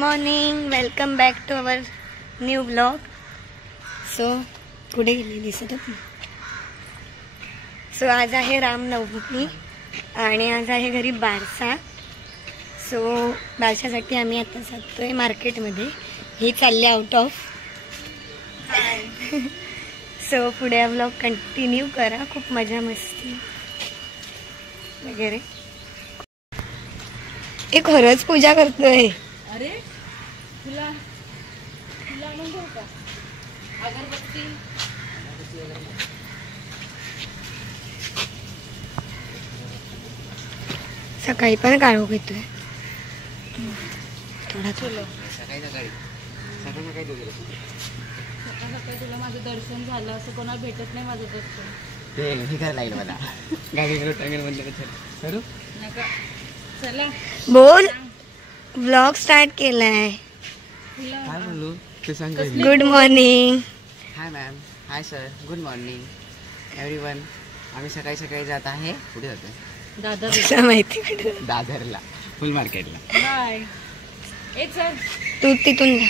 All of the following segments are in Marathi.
Morning, welcome back to our new blog. So कुठे गेली दिसतच नाही. सो आज आहे रामनवमी आणि आज आहे घरी बारसा. सो बारशासाठी आम्ही आता जातोय मार्केटमध्ये. ही चालली आउट ऑफ. सो पुढे ब्लॉग कंटिन्यू करा. खूप मजा मस्ती वगैरे. एक खरंच पूजा करतोय. अरे तुला आणून देऊ का अगरबत्ती? सकाळी पण काढू घेतोय थोडा सकाळी तुला माझं दर्शन झालं असं कोणाला भेटत नाही. माझं दर्शन हे काय लागलं मला गाडी करू नका. चला बोल. व्लॉग स्टार्ट केलाय. काय बोलू ते सांग. Good morning. Hi ma'am. Hi sir. Good morning everyone. आम्ही सकाळी सकाळी जात आहे. कुठे जातोय? दादा माहिती कुठे? दादरला, फुल मार्केटला. बाय. ए चल तू तिथून जा.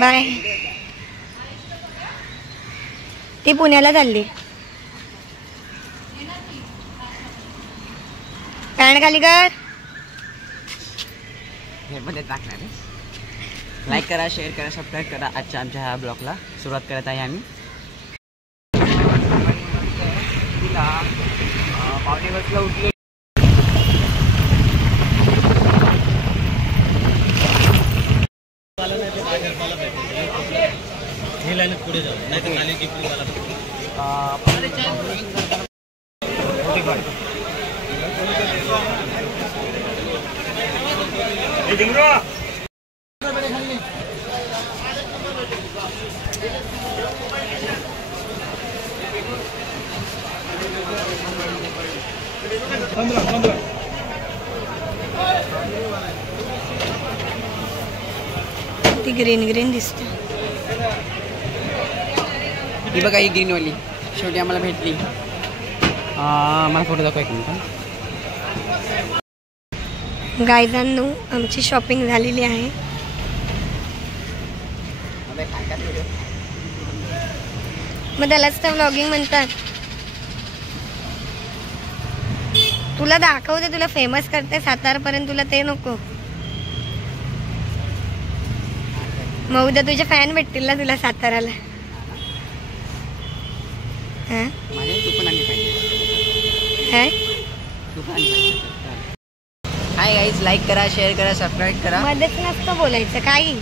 बाय. ती पुण्याला चालली. पॅन्ट खाली कर. हे पण टाकणार आहे. लाईक करा, शेअर करा, सबस्क्राईब करा. आजच्या आमच्या ह्या ब्लॉगला सुरुवात करत आहे आम्ही. पावणे बसला उठलो. पुढे जाऊ नाही तर खाली की ती ग्रीन ग्रीन दिसते. ही बघा, ही ग्रीनवाली शेवटी आम्हाला भेटली. मला फोटो दाखवा एक मिनिट. गायजांनो, आमची शॉपिंग झालेली आहे. मग त्यालाच तर व्लॉगिंग म्हणतात. तुला दाखवते, तुला फेमस करते सातारपर्यंत. तुला ते नको. मग उद्या तुझे फॅन भेटतील ना तुला साताराला. हाय गाईज, लाईक करा, शेअर करा, सबस्क्राईब करा. मध्येच नसतं बोलायचं काही.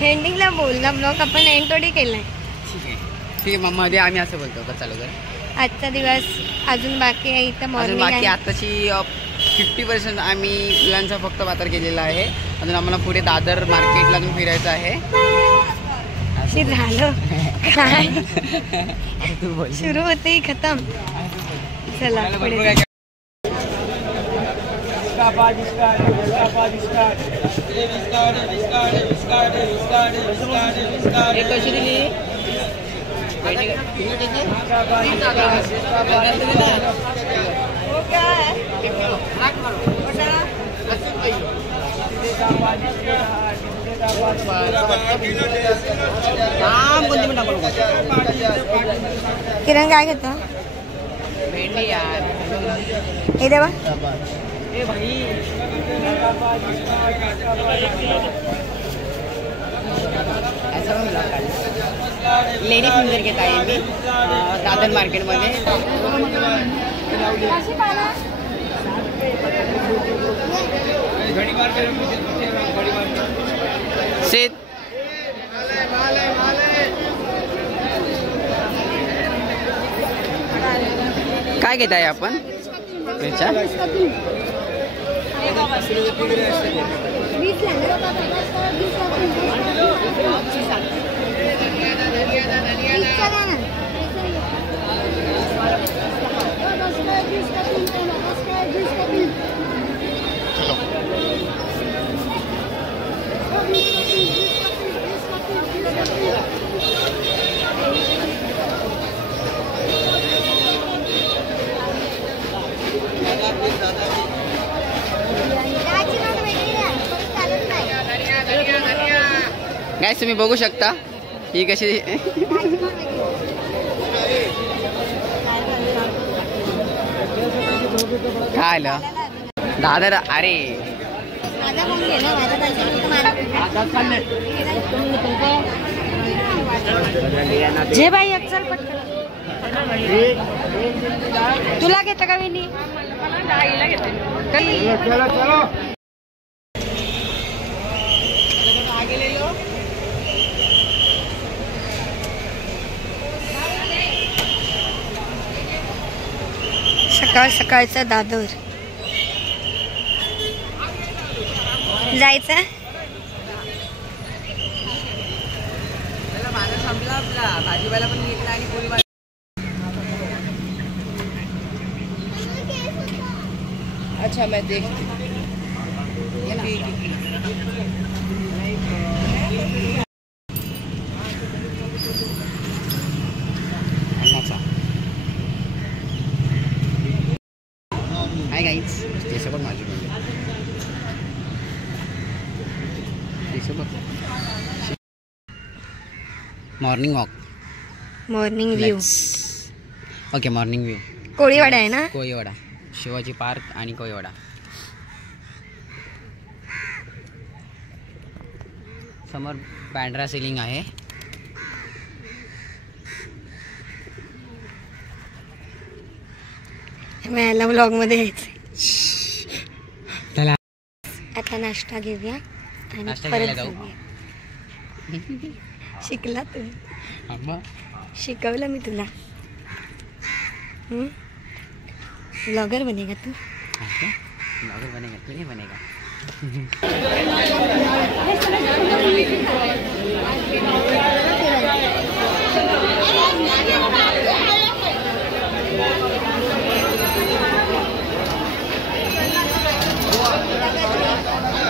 हेंडिंगला बोलला. ब्लॉग आपण एंड थोडी केलाय. ठीक आहे मग मध्ये आम्ही असं बोलतो. चालू कर. आजचा दिवस अजून बाकी आहे. इथं मॉर्निंग बाकी आताची 50% आम्ही मुलांचा फक्त वापर केलेला आहे. अजून आम्हाला पुढे दादर मार्केटला अजून फिरायचं आहे. झालं काय तू बोल. सुरू होते खतम. चला पुढे. कशी दिली? किरण काय घेतो? भेंडी यार. हे देवा. लेडी फिंगर घेत आहे मी दादर मार्केटमध्ये. शेत काय घेत आहे आपण? गाईज तुम्ही बघू शकता ही कशी काय आलं दादा. अरे जे बाई अक्षर पटकन तुला घेतं का विनी? सकाळ सकाळचा दादर जायचं. संपला आपला भाजीपाला पण घेतला आणि पोळी. अच्छा मैं देख हाय गाईज ते सगळं माझी morning walk morning view. Okay morning view Koliwada आहे ना. कोळीवाडा शिवाजी पार्क आणि कोळीवाडा. समोर बँड्रा सिलिंग आहे. मला व्लॉग मध्ये यायचं. आता नाश्ता घेऊया आणि नाश्ता परत घ्यायला जाऊ. जाऊया. शिकला तुम्ही अम्मा शिकवलं मी तुला. ब्लॉगर बनेगा तू. ब्लॉगर बनेगा तू नहीं बनेगा.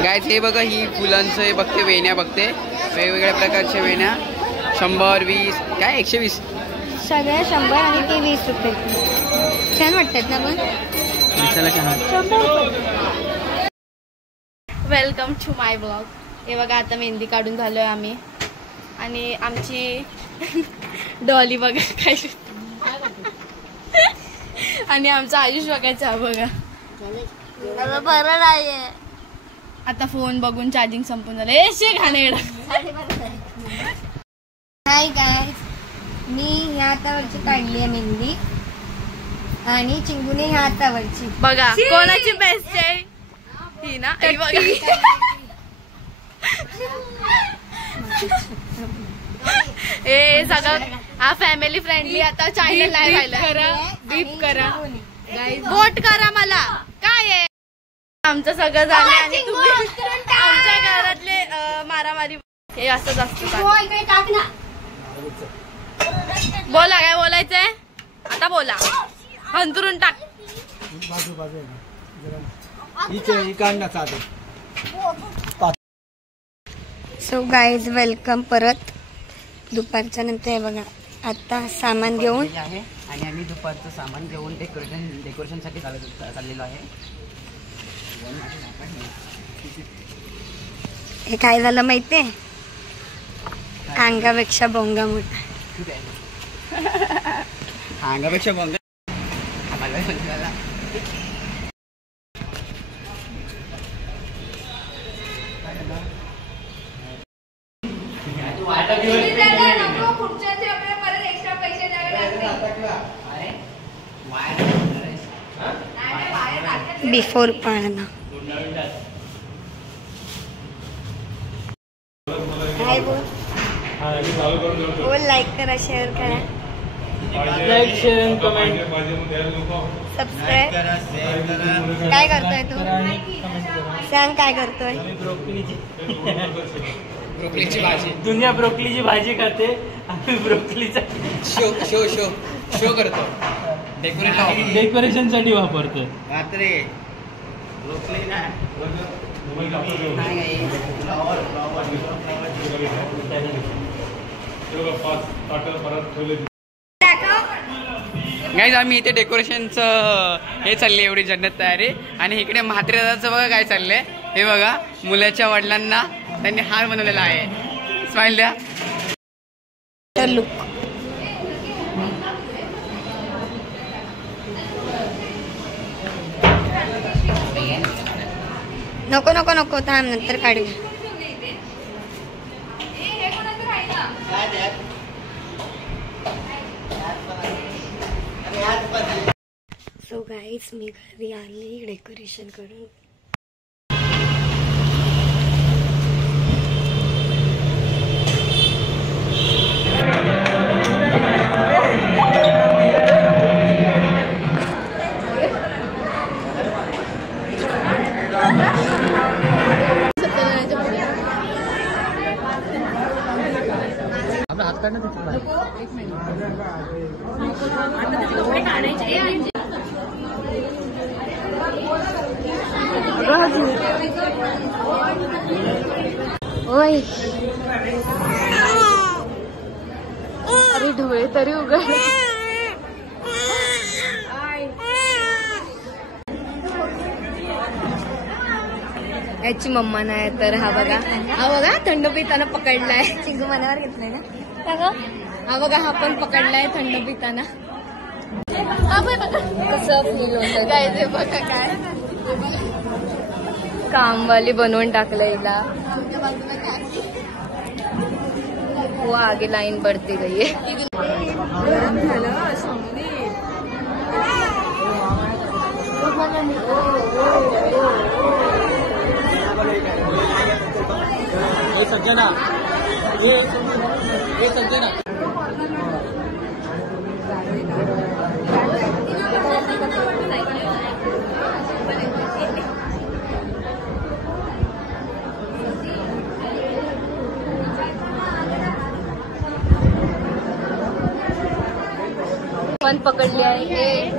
गायज हे बघा ही फुलांचं हे बघते वेण्या बघते वेगवेगळ्या प्रकारच्या वेण्या 100 20 काय 120 सगळ्या 100 आणि ते 20 रुपये. छान वाटतात ना पण. Welcome to my blog. हे बघा आता मेहंदी काढून झालोय आम्ही आणि आमची डॉली बघा काय आणि आमचा आयुष बघायचा बघा. बरं नाहीये. आता फोन बघून चार्जिंग संपून झालं. ए शे घाणेरडा. हाय गाईज मी ह्या हातावरची काढली आहे मेहंदी आणि चिंगूने ह्या हातावरची. बघा कोणाची बेस्ट आहे ही ना. ही बघा ए सगळं हा फॅमिली फ्रेंडली. आता चॅनल नाही राहिलं. डीप करा वोट करा मला. काय आहे आमचं सगळं झालं आणि तुम्ही आमच्या घरातले मारामारी हे असंच असतं. बोला काय बोलायचंय आता बोला. हंतरून टाक. सो गाईज वेलकम परत दुपारच्या नंतर. हे बघा आता सामान घेऊन आहे आणि आम्ही दुपारचं सामान घेऊन डेकोरेशनसाठी चाललेलो आहे. हे काय झालं माहितीये अंगापेक्षा बोंगा मोठा. अंगापेक्षा बोंगा. बिफोर पाळणा. हाय बोल. लाईक करा शेअर करा लाईक शेअर आणि कमेंट सबस्क्राईब. काय करतोय तू सांग काय करतोय. ब्रोकलीची भाजी. दुनिया ब्रोकलीची भाजी खाते आम्ही ब्रोकलीचा शो शो शो शो करतो. डेकोरेशन साठी वापरतो. रात्री गाईज आम्ही इथे डेकोरेशनचं हे चालले एवढी जन्नत तयारी. आणि इकडे म्हात्रे दादाचं बघा काय चाललंय. हे बघा मुलाच्या वडिलांना त्यांनी हार बनवलेला आहे. स्माइल द्या. लुक नको नको नको थांब नंतर काढू. सो गाईज मी घरी आली डेकोरेशन करून. ओय अरे डोळे तरी उघड. याची मम्मा नाही तर हा बघा थंड पिताना पकडलाय. चिंगू मनावर घेतलाय ना. हा बघा हा पण पकडलाय थंड पिताना. कसं फील होतं काय ते बघा. काय कामवाली बनवून टाकलं हिला. वो आगे लाइन बढ़ती गई है. संजना पण पकडली आहे.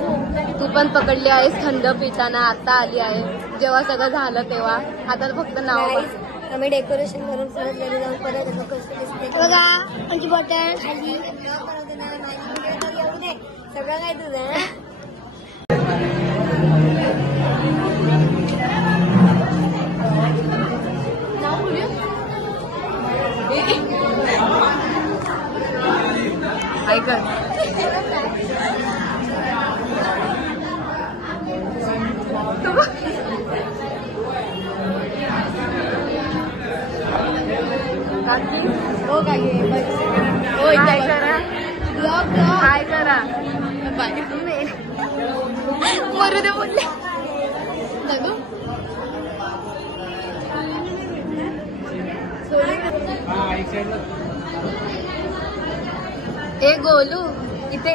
तू पण पकडली आहेस थंड पिताना. आता आली आहे जेव्हा सगळं झालं तेव्हा. आता फक्त नाव. आम्ही डेकोरेशन करून परत घरी जाऊन परत कसं दिसते बघा. आमची बॉटल खाली सगळं काय तुझं. ऐका काय करा काय करा मरू दे बोलले. ए गोलू इथे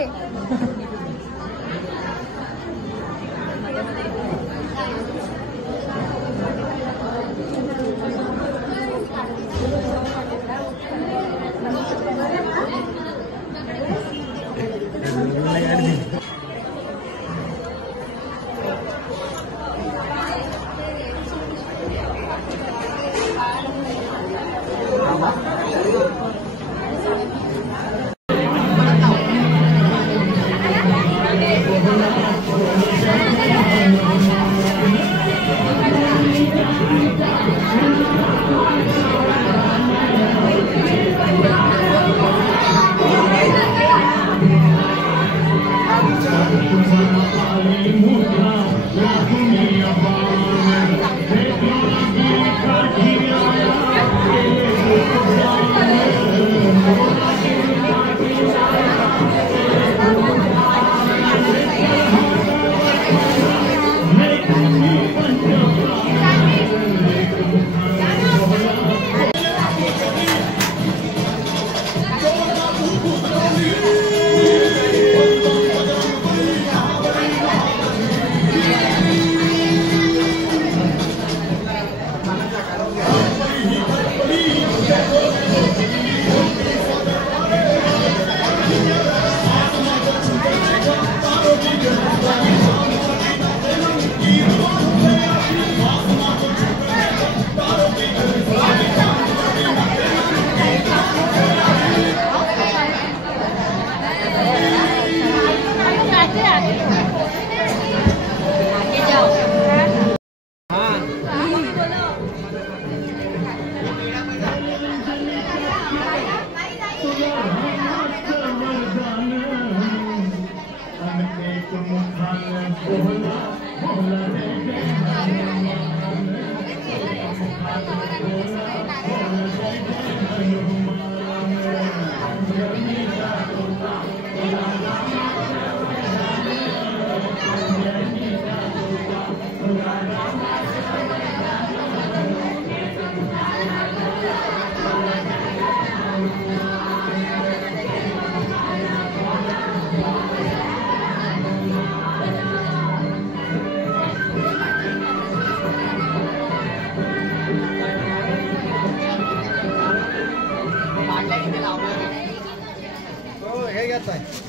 हे घेत आहे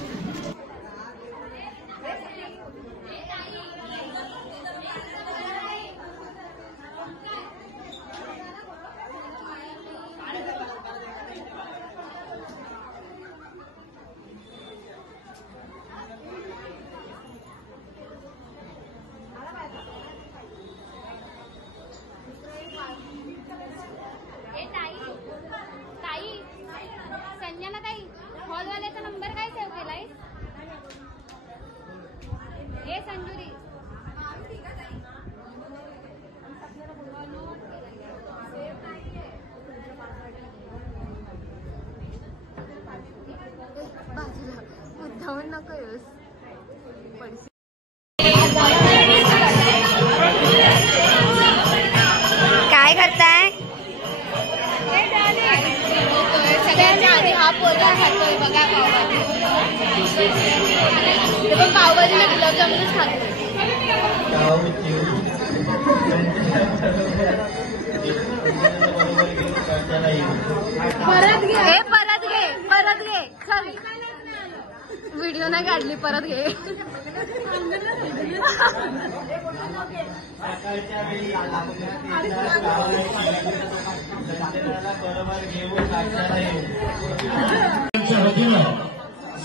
संजना ताई हॉलवाल्याचा नंबर काय सेव्ह केलाय? हे संजुरी मुद्दाहून नको येऊस. काय करताय? सगळ्यांच्या आधी हा पोरगा खातोय बघा पावभाजी. ते पण पावभाजी ना गुलाबजामुनच खातोय. परत घे परत घे चल. व्हिडिओ नाही काढली परत घे.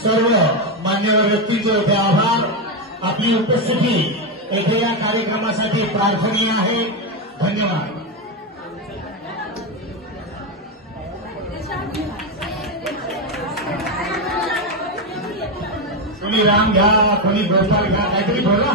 सर्व मान्यवर व्यक्तींचे होते आभार. आपली उपस्थिती येथे या कार्यक्रमासाठी प्रार्थनीय आहे. धन्यवाद. कोणी राम घ्या, कोणी गोपाल घ्या, काहीतरी बोला.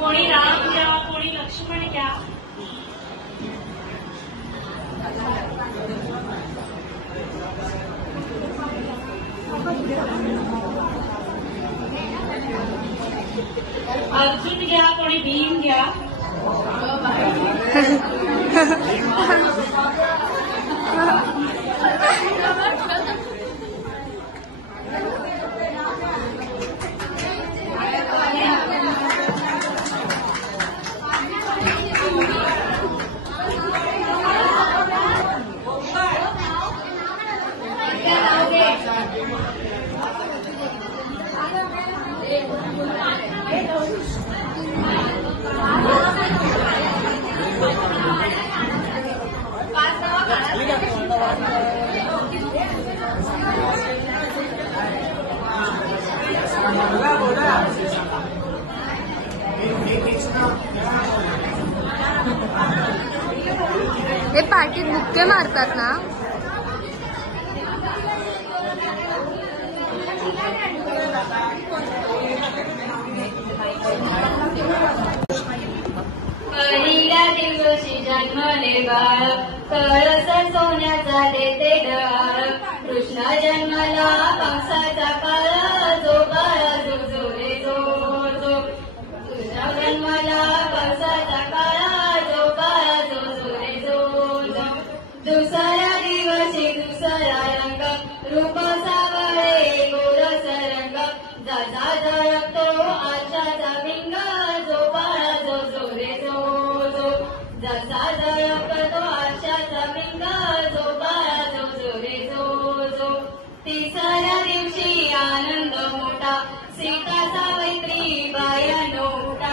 कोणी राम घ्या, कोणी लक्ष्मण घ्या. अर्जुन घ्या, कोणी भीम घ्या. हे पाठीत बुक्के मारतात ना. पहिल्या दिवशी जन्मले बाळ, कळस सोन्याचा देते डळ. कृष्ण जन्म जन्माला पावसाचा काळा जो काळा जो जो रे जो जो तुझ्या जन्माला पावसाचा काळा जो काळा जो जो रे जो जो दुसऱ्या दिवशी दुसरा रंग रूप सावळे गोरस रंग जा जळतो आशाचा भिंग जो काळा जो जो रे जो जो जसा जळतो आशाचा भिंग जो काळा जो जो रे जो जो तिसऱ्या दिवशी आनंद मोठा सीता सावित्री बाया नोटा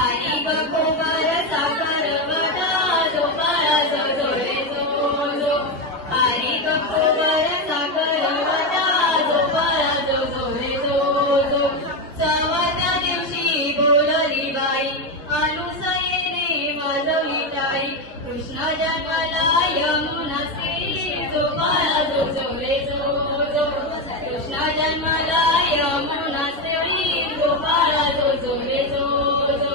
आणि गोबर साखर वटा जो काळा जो जो रे जो जो आणि गोबर साखर वटा जो काळा जो जो रे जो जो चौथ्या दिवशी बोलली बाई अनुसयेने वाजवली टाळी कृष्ण जन्माला यमुना स्त्री जो काळा जो जो रे जो जो कृष्ण जन्माला यमुना स्त्री जो काळा जो जो रे जो जो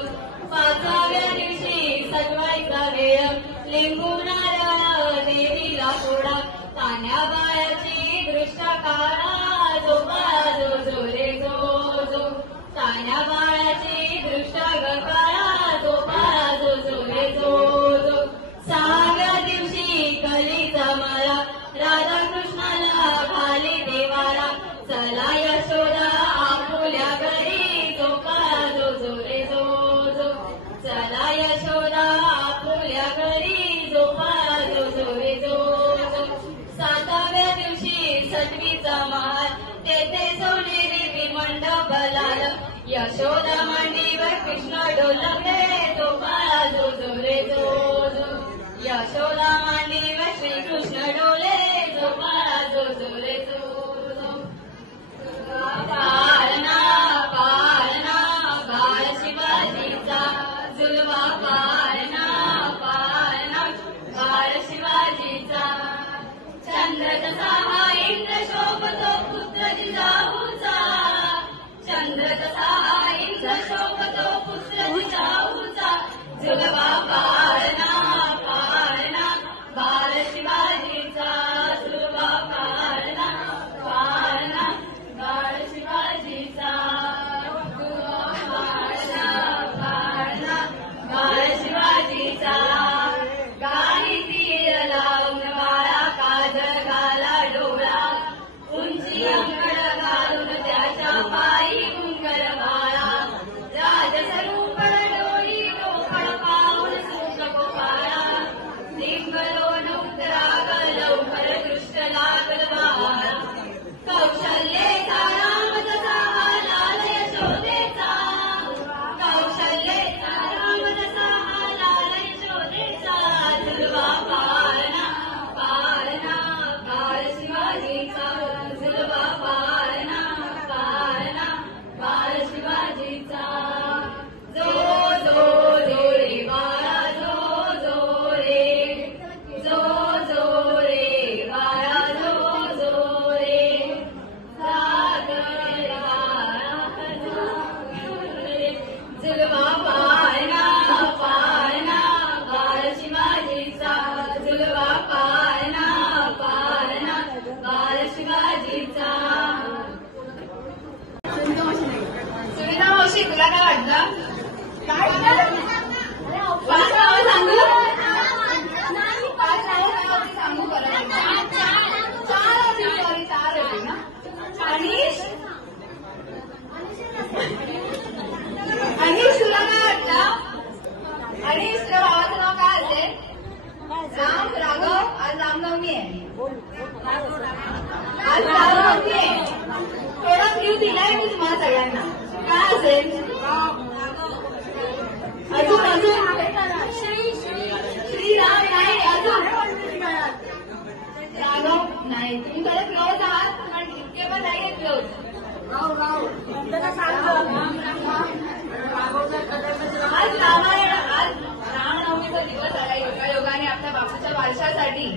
पाचव्या दिवशी सजवायचा वेळ लिंबू नारळ देवीला फोडा कान्या बाळाची दृष्ट काळा जो काळा जो जो रे जो जो कान्या बाळाची दृष्ट काळा जो काळा जो जो रे जो जो सहाव्या दिवशी कलीचा माळा राधाकृष्णाला घाली देवाला चला यशोदा आपुल्या घरी जो काळा जो जो रे जो जो चला यशोदा आपुल्या घरी जो काळा जो जो रे जो जो सातव्या दिवशी सटवीचा महाल तेथे सोनेरी मंडप लाल यशोदा मांडीवर कृष्ण डोलवले जो काळा जो जो रे जो जो यशोदा मांडीवर श्रीकृष्ण डोले जो काळा जो जो रे जो जो पाळणा पाळणा बाळ शिवाजीचा जुलवा पाळणा पाळणा बाळ शिवाजीचा चंद्र तसा हा इंद्र शोभतो पुत्र जिजाऊचा चंद्र तसा हा इंद्र शोभतो पुत्र जिजाऊचा जुलवा पाळणा पाळणा बाळ शिवाजीचा जुलवा पाळणा पाळणा बाळ शिवाजीचा जुलवा पाळणा पाळणा बाळ शिवाजीचा गाणी तीर लावून बाळा काजळ घाला डोळा उंची अंगड घालून त्याच्या पायी उंगर बाळा राजस्वरूप डोळी रोपण पाऊल सुख गोपाळा निंगलो नौतराग लवकर दृष्ट लागल बाळा कौशल्येचा राम तसा हा लाल यशोदेचा कौशल्येचा राम तसा हा लाल यशोदेचा जुलवा पाळणा पाळणा बाळ शिवाजीचा जुलवा पाळणा पाळणा बाळ शिवाजीचा जो जो जो रे बाळा जो जो रे जो जो रे बाळा जो जो रे सागर बाळा जो रे जुलवा पाळणा पाळणा बाळ शिवाजीचा जुलवा पाळणा पाळणा बाळ शिवाजीचा सुनीता मावशी तुला काय वाटतं काय पाच नावं सांगू पाच नावं सांगू बरं चार होती सॉरी चार होती ना अनिश अनिश तुला काय वाटतं अनिश तुझ्या भावाचं नाव काय असेल राम राघव आज रामनवमी आहे आज रामनवमी आहे थोडा क्ल्यू दिलाय मी तुम्हाला सगळ्यांना काय असेल अजून अजून श्रीराम नाही अजून राघव नाही तुम्ही खरं क्लोज आहात पण इतके पण नाही क्लोज आज रामायण आज रामनवमीचा दिवस आला योगायोगाने आपल्या बापूच्या वारशासाठी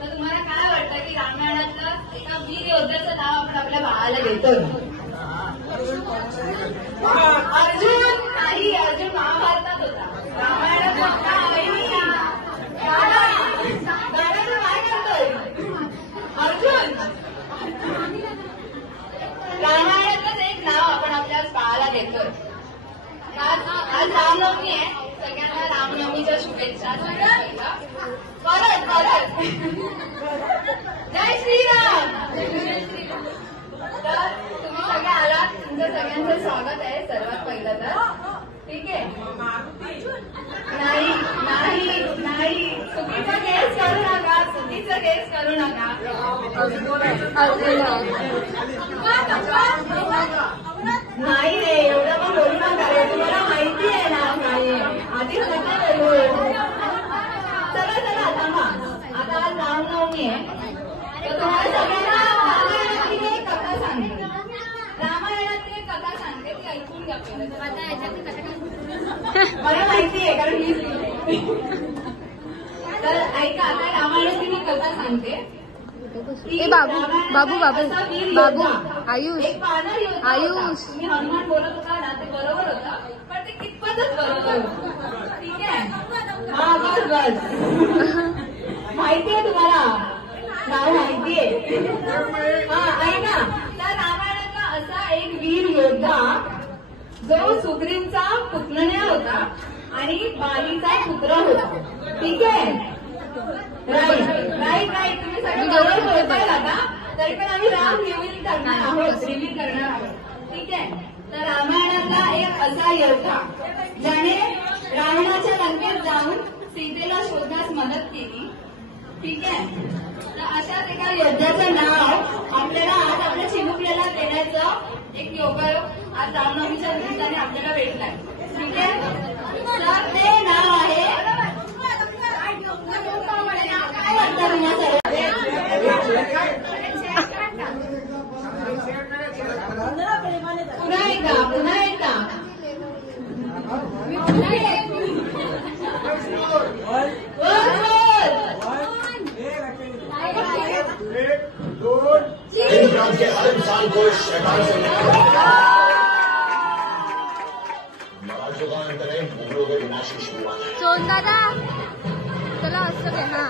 तर तुम्हाला काय वाटतं की रामायणातलं एका वीर योद्ध्याचं नाव आपण आपल्या बाळाला देतो अर्जुन नाही अर्जुन महाभारतात होता रामायणात होता गाण्याचं काय करतोय अर्जुन येतोय. आज रामनवमी आहे, सगळ्यांना रामनवमीच्या शुभेच्छा. परत जय श्रीराम. तर तुम्ही सगळे आलात, तुमचं सगळ्यांचं स्वागत आहे सर्वात पहिलं तर. ठीक आहे. नाही चुकीचा गेस करू नका, चुकीचा गेस करू नका. नाही रे, एवढं पण बोलू नका रे, तुम्हाला माहिती आहे ना. नाही आधीच चला थांबा. आता आज रामनवमी आहे, तर तुम्हाला सगळ्यांना रामायणातली एक कथा सांगते. रामायणातली एक कथा सांगते, ती ऐकून घ्या पहिलं. मला माहिती आहे कारण मी तर ऐका. आता रामायणातली मी कथा सांगते. बाबू आयुष मी हनुमान बोलत होता ना, ते बरोबर होता, पण ते कितपतच बरोबर होतं. ठीक आहे. हा बस माहितीये तुम्हाला, नाव माहितीये. हा ऐका. तर रामायणातला असा एक वीर योद्धा जो सुग्रीवचा पुतण्या होता आणि बालीचा पुत्र होता. ठीक आहे. राईट तुम्ही सगळे बरोबर बोलताय का? तरी पण आम्ही राम रिव्हील करणार आहोत. ठीक आहे. तर रामायणातला एक असा योद्धा ज्याने रावणाच्या लंकेत जाऊन सीतेला शोधण्यास मदत केली. ठीक आहे. तर अशाच एका योद्ध्याचं नाव आपल्याला आज आपल्या चिमुकल्याला देण्याचं एक योगायोग आज रामनवमीच्या निमित्ताने आपल्याला भेटलाय. ठीक आहे. तर ते नाव आहे, काय वाटतं तुम्हाला? पुन्हा एकदा के हर इंसान को शैतान से विनाशी शुरुआत है. सोन दादा चला असं घे ना.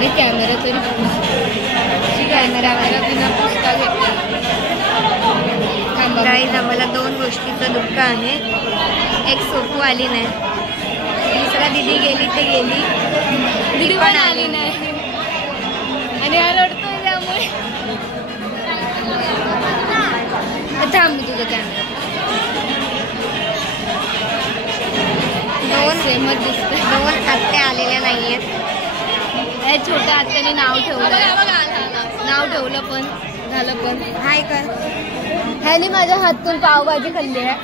अरे कॅमेरा तरी कॅमेरावाला बिना पुस्तक गाईज आम्हाला 2 गोष्टीचं दुःख आहे. एक सोपू आली नाही, दुसरा दिदी गेली ते गेली, दिदी पण आली नाही आणि हा रडतोय त्यामुळे. थांब तुझं कॅमेरा. 2 सेमच दिसत. 2 आत्या आलेल्या नाहीयेत. या छोट्या आत्याने नाव ठेवलं पण झालं पण. हाय कर. ह्याने माझ्या हातून पावभाजी खाल्ली आहे,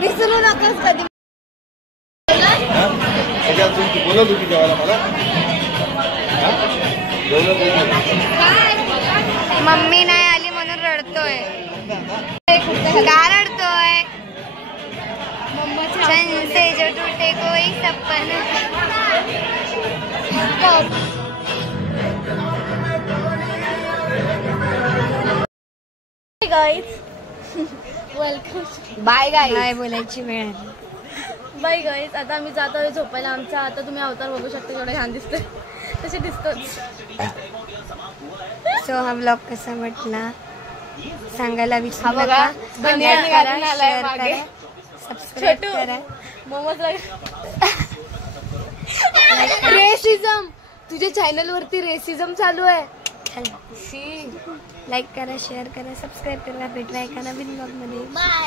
विसरू नकोस कधी. बोलत होती जेवायला मला. मम्मी नाही आली म्हणून रडतोय. का रडतोय? से जो टूटे कोई सपना. वेलकम. Bye guys. काय बोलायची वेळ आली. Bye guys. आता आम्ही जात आहोत झोपायला. आमचा आता तुम्ही अवतार बघू शकता, केवढं छान दिसतंय. तसे दिसतोच. सो हा ब्लॉग कसा वाटला सांगायला विसरू हा बघा, नका. बनियान Like करा, घालून आलाय share मागे. करा, सबस्क्राईब छोटू. करा. मोमोज रेसिझम. तुझ्या चॅनल वरती रेसिझम चालू आहे. लाईक करा, शेअर करा, सबस्क्राईब करा. भेटूया एका नवीन ब्लॉग मध्ये. बाय.